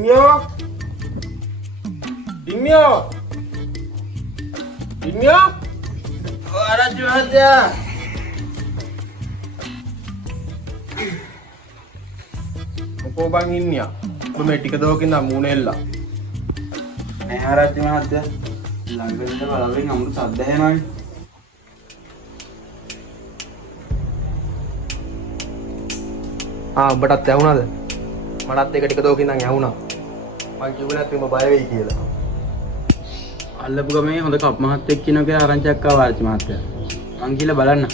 Dimyo! Dimyo! Dimyo! Araju aja. Apa bang ini ya? Memetik kedokin namun ella. Araju aja. Langgan itu kalau lagi ngamuk sadda ya man. උඹටත් ඇහුණාද? මටත් එක ටික දෝකින් නම් ඇහුණා. මං කිව්වේ නැත්නම් බය වෙයි කියලා. අල්ලපු ගමේ හොඳ කප් මහත්තයෙක් කියනවා කියලා ආරංචියක් ආවා ආරච්චි මහත්තයා. මං කියලා බලන්න.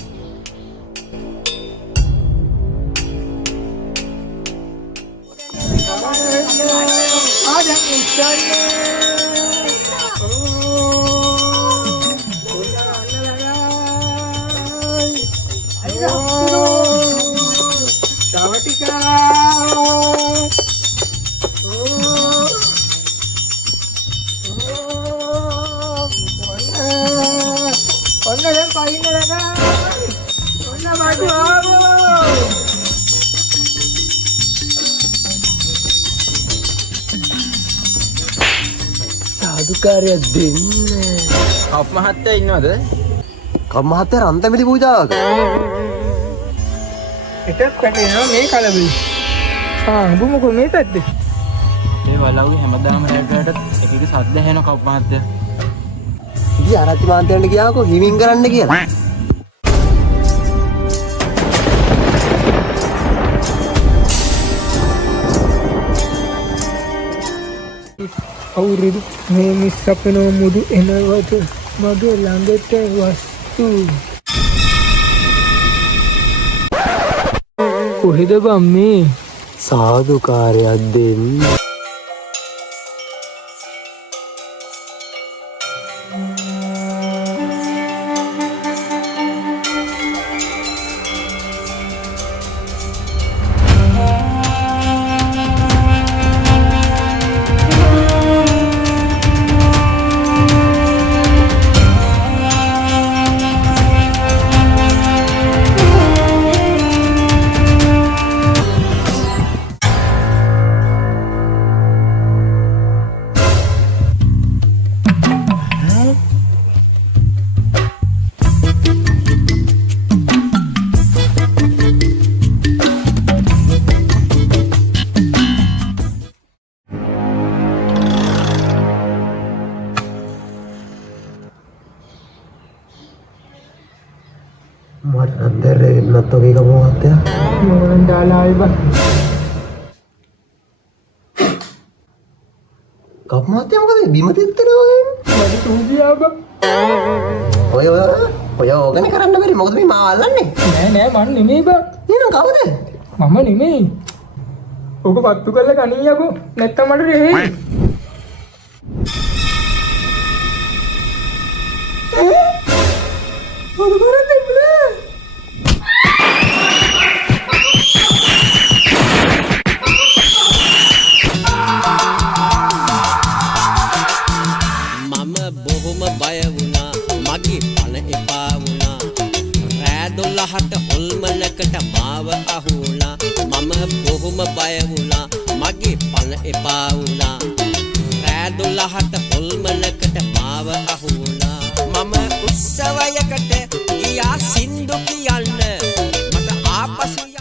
සාදුකාරයක් දෙන්න. කප් මහත්තයා ඉන්නවද? කම් මහත්තයා රන්තමිලි පූජාවක. එකක් කටේනවා මේ කලබලි. උඹ මොකද මේ පැත්තේ? මේ වලව්වේ හැමදාම රැඩට එක එක සද්ද ඇහෙන කප් මහත්තයා. ඉතින් ආරච්චි මහත්තයන්ට ගියාකෝ හිමින් කරන්න කියලා. අවුරුදු මේ මිස්සප්පන මුදු එනවට මගේ ළඟට වස්තු කොහෙද බම් මේ? සාදුකාරයක් දෙන්න. මට අන්දර එන්නත් ඔගේ කම මහත්තයා. මොකෙන් දාලා ආවේ බං? කප් මහත්තයා මොකද බිම තෙත්තරේ වගේ? මට සූදියා බං. ඔය ඕගනේ කරන්න බැරි. මොකද මේ මාව අල්ලන්නේ? නෑ මන් නෙමෙයි බං. එහෙනම් කවුද? මම නෙමෙයි. ඔක පත්තු කරලා ගනියකෝ. නැත්තම් මට රෙහෙයි. මොකද කරන්නේ බ්ලේ? බොහොම බය වුණා මගේ පණ එපා වුණා රෑ 12ට හොල්මනකට මාව අහුණා මම බොහොම බය වුණා මගේ පණ එපා